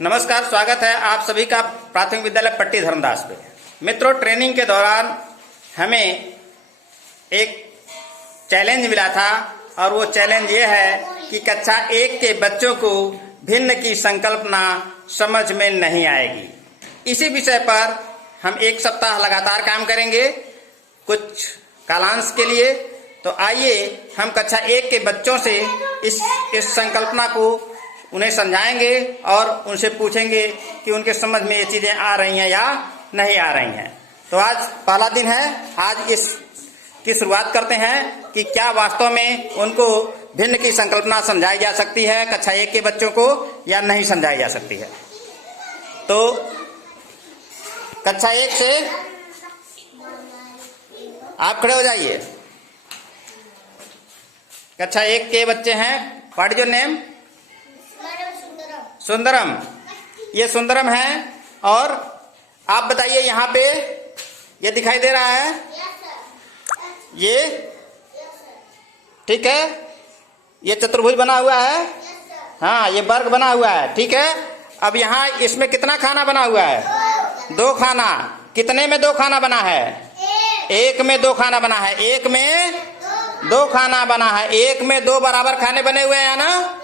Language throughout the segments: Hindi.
नमस्कार, स्वागत है आप सभी का प्राथमिक विद्यालय पट्टी धर्मदास पे। मित्रों, ट्रेनिंग के दौरान हमें एक चैलेंज मिला था और वो चैलेंज ये है कि कक्षा 1 के बच्चों को भिन्न की संकल्पना समझ में नहीं आएगी। इसी विषय पर हम एक सप्ताह लगातार काम करेंगे कुछ कालांश के लिए। तो आइए हम कक्षा 1 के बच्चों से इस संकल्पना को उन्हें समझाएंगे और उनसे पूछेंगे कि उनके समझ में ये चीजें आ रही हैं या नहीं आ रही हैं। तो आज पहला दिन है, आज इसकी शुरुआत करते हैं कि क्या वास्तव में उनको भिन्न की संकल्पना समझाई जा सकती है कक्षा 1 के बच्चों को या नहीं समझाई जा सकती है। तो कक्षा 1 से आप खड़े हो जाइए। कक्षा 1 के बच्चे हैं। What is your name? Sundaram. ये सुंदरम है। और आप बताइए, यहाँ पे ये दिखाई दे रहा है, ये ठीक है, ये चतुर्भुज बना हुआ है, हाँ ये वर्ग बना हुआ है, ठीक है। अब यहाँ इसमें कितना खाना बना हुआ है? 2 खाना। कितने में 2 खाना बना है? 1 में 2 खाना बना है। 1 में 2 खाना बना है। 1 में 2 बराबर खाने बने हुए हैं ना?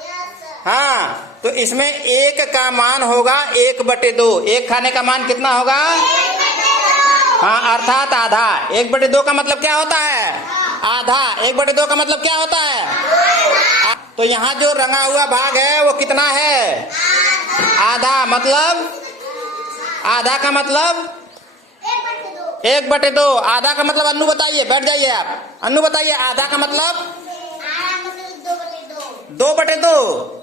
हाँ, तो इसमें 1 का मान होगा 1/2। 1 खाने का मान कितना होगा? हाँ, अर्थात आधा। 1/2 का मतलब क्या होता है? आधा। 1/2 का मतलब क्या होता है? तो यहाँ जो रंगा हुआ भाग है वो कितना है? आधा। मतलब आधा का मतलब 1/2। आधा का मतलब अन्नू बताइए, बैठ जाइए आप। अन्नू बताइए, आधा का मतलब 2/2।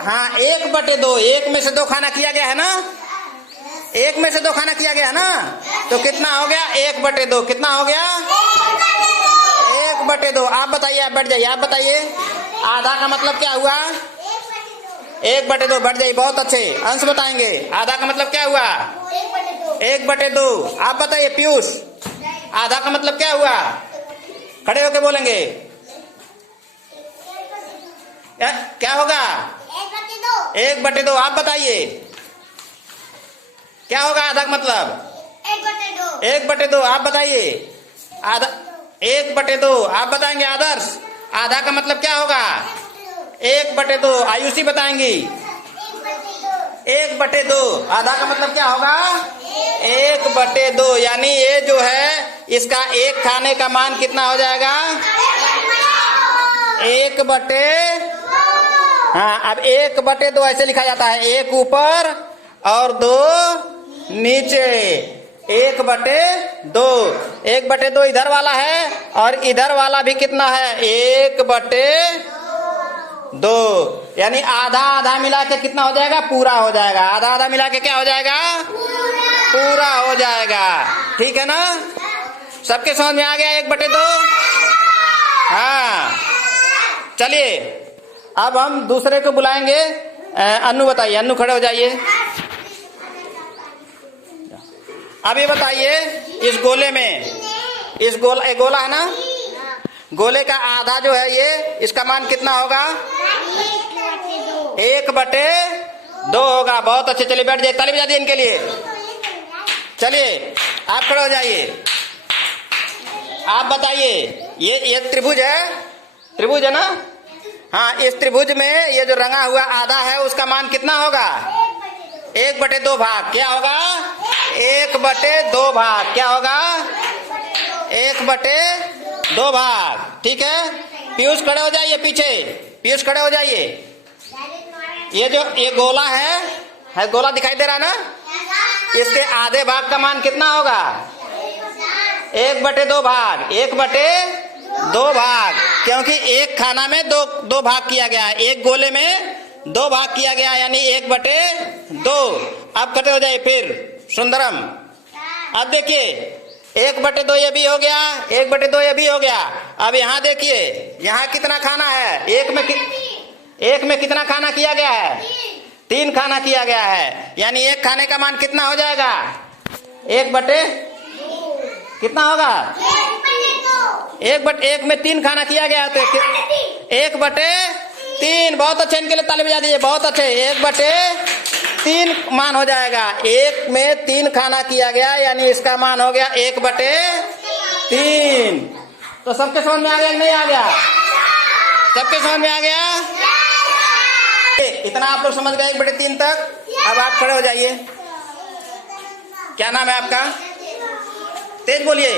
हाँ, 1/2। 1 में से 2 खाना किया गया है ना? 1 में से 2 खाना किया गया है ना? तो कितना हो गया? 1/2। कितना हो गया? 1/2। आप बताइए, आप बैठ जाइए, आप बताइए आधा का मतलब क्या हुआ? 1/2। बैठ जाइए, बहुत अच्छे अंश बताएंगे। आधा का मतलब क्या हुआ? 1/2। आप बताइए पीयूष, आधा का मतलब क्या हुआ? खड़े होके बोलेंगे, क्या होगा? 1/2। आप बताइए क्या होगा आधा का मतलब? 1/2। आप बताइए आधा 1/2। आप बताएंगे आदर्श, आधा का मतलब क्या होगा? 1/2। आयुषी बताएंगी 1/2। आधा का मतलब क्या होगा? 1/2। यानी ये जो है इसका 1 खाने का मान कितना हो जाएगा? 1/2। हाँ, अब 1/2 ऐसे लिखा जाता है, 1 ऊपर और 2 नीचे। 1/2। 1/2 इधर वाला है और इधर वाला भी कितना है? 1/2। यानी आधा आधा मिला के कितना हो जाएगा? पूरा हो जाएगा। आधा आधा मिला के क्या हो जाएगा? पूरा हो जाएगा। ठीक है ना? सबके समझ में आ गया 1/2? हाँ, चलिए अब हम दूसरे को बुलाएंगे। अन्नू बताइए, अन्नू खड़े हो जाइए। अब ये बताइए, इस गोले में एक गोला है ना? गोले का आधा जो है ये, इसका मान कितना होगा? 1/2 होगा। बहुत अच्छे, चलिए बैठ जाइए, ताली बजा दिए इनके लिए। चलिए आप खड़े हो जाइए। आप बताइए, ये त्रिभुज है, त्रिभुज है ना? हाँ, इस त्रिभुज में ये जो रंगा हुआ आधा है उसका मान कितना होगा? 1/2 भाग। क्या होगा? 1/2 भाग। क्या होगा? 1/2 भाग। ठीक है। पीयूष खड़े हो जाइए पीछे, पीयूष खड़े हो जाइए। ये जो ये गोला है गोला दिखाई दे रहा है ना? इसके आधे भाग का मान कितना होगा? 1/2 भाग। 1/2 भाग, क्योंकि 1 खाना में दो भाग किया गया है। 1 गोले में 2 भाग किया गया, यानी 1/2। अब खड़े हो जाए फिर सुंदरम। अब देखिए 1/2 ये भी हो गया, 1/2 ये भी हो गया। अब यहाँ देखिए, यहाँ कितना खाना है? 1 में कितना खाना किया गया है? 3 खाना किया गया है। यानी 1 खाने का मान कितना हो जाएगा? 1/2 कितना होगा? 1/1 में 3 खाना किया गया है, तो 1/3 3। बहुत अच्छे, इनके लिए ताली बजा दीजिए, बहुत अच्छे। 1/3 मान हो जाएगा। 1 में 3 खाना किया गया, यानी इसका मान हो गया 1/3। तो सबके समझ में आ गया कि नहीं आ गया? सबके समझ में आ गया? इतना आप लोग समझ गए 1/3 तक। अब आप खड़े हो जाइए। क्या नाम है आपका? तेज बोलिए।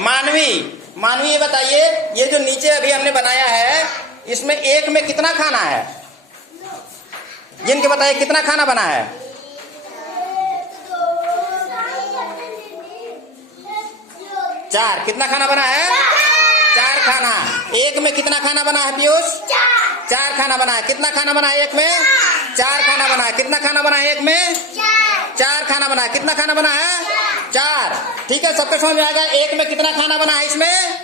मानवी। मानवी, ये बताइए, ये जो नीचे अभी हमने बनाया है, इसमें 1 में कितना खाना है? जिनके बताइए कितना खाना बना है? 4। कितना खाना बना है? 4 खाना। 1 में कितना खाना बना है पीयूष? 4 खाना बना है। कितना खाना बना है 1 में? 4 खाना बना है। कितना खाना बना है 1 में? 4 खाना बना है। कितना खाना बना है? 4। ठीक है, सबके समझ में आ गया 1 में कितना खाना बना है? इसमें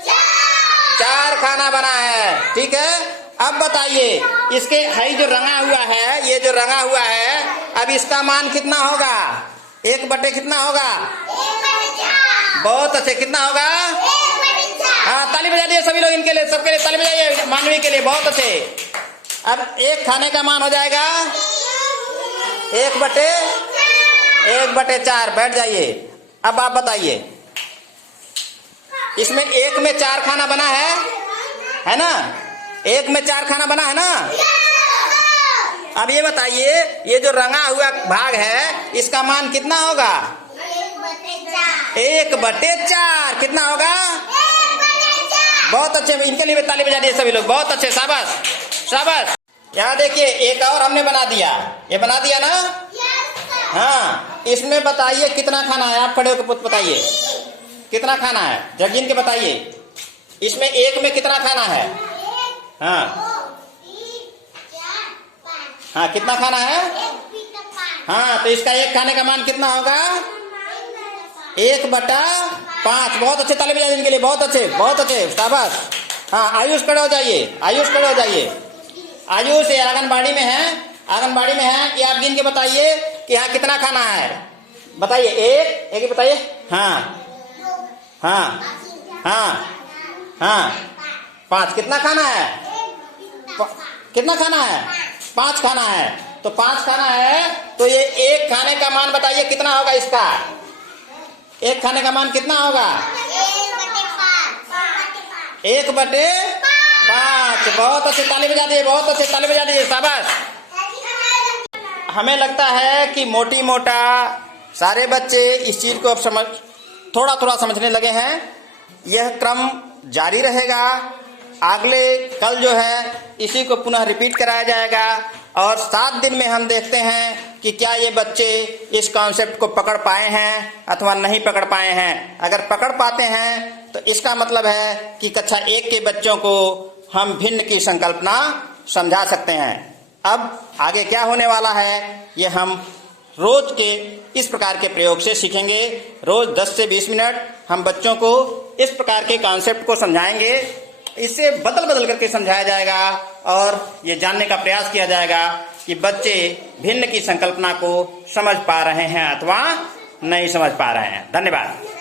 4 खाना बना है। ठीक है, अब बताइए, इसके हई जो रंगा हुआ है, ये जो रंगा हुआ है, अब इसका मान कितना होगा? 1/, कितना होगा? बहुत अच्छे। कितना होगा? हाँ, ताली बजा दिए सभी लोग इनके लिए, सबके लिए ताली बजाइए, मानवी के लिए। बहुत अच्छे। अब 1 खाने का मान हो जाएगा 1/4। बैठ जाइए। अब आप बताइए, इसमें 1 में 4 खाना बना है ना? 1 में 4 खाना बना है ना? अब ये बताइए, ये जो रंगा हुआ भाग है, इसका मान कितना होगा? 1/4। कितना होगा? बहुत अच्छे। इनके लिए ताली बजा दिए सभी लोग, बहुत अच्छे। शाबाश, शाबाश। यहाँ देखिए, एक और हमने बना दिया। ये बना दिया ना? हाँ, इसमें बताइए कितना खाना है? आप खड़े होकर बताइए कितना खाना है, जगिन के बताइए। इसमें 1 में कितना खाना है? हाँ हाँ, कितना खाना है? हाँ, तो इसका 1 खाने का मान कितना होगा? 1/5। बहुत अच्छे, ताली बजाइए इनके लिए, बहुत अच्छे, बहुत अच्छे। शाबाश। हाँ, आयुष खड़े हो जाइए। आयुष खड़े हो जाइए। आयुष, ये आंगनबाड़ी में है, आंगनबाड़ी में है। ये आप गिन के बताइए कि यहाँ कितना खाना है। बताइए, एक ही बताइए। हाँ हाँ हाँ हाँ, 5। कितना खाना है? कितना खाना है? 5 खाना है। तो 5 खाना है, तो ये 1 खाने का मान बताइए कितना होगा इसका? 1 खाने का मान कितना होगा? 1/5। बहुत अच्छे, ताली बजा दिए, बहुत अच्छे, ताली बजा दिए। शाबाश। हमें लगता है कि मोटी मोटा सारे बच्चे इस चीज को अब थोड़ा थोड़ा समझने लगे हैं। यह क्रम जारी रहेगा। अगले कल जो है इसी को पुनः रिपीट कराया जाएगा, और 7 दिन में हम देखते हैं कि क्या ये बच्चे इस कॉन्सेप्ट को पकड़ पाए हैं अथवा नहीं पकड़ पाए हैं। अगर पकड़ पाते हैं तो इसका मतलब है कि कक्षा 1 के बच्चों को हम भिन्न की संकल्पना समझा सकते हैं। अब आगे क्या होने वाला है, ये हम रोज के इस प्रकार के प्रयोग से सीखेंगे। रोज 10 से 20 मिनट हम बच्चों को इस प्रकार के कॉन्सेप्ट को समझाएंगे। इससे बदल बदल करके समझाया जाएगा और ये जानने का प्रयास किया जाएगा कि बच्चे भिन्न की संकल्पना को समझ पा रहे हैं अथवा नहीं समझ पा रहे हैं। धन्यवाद।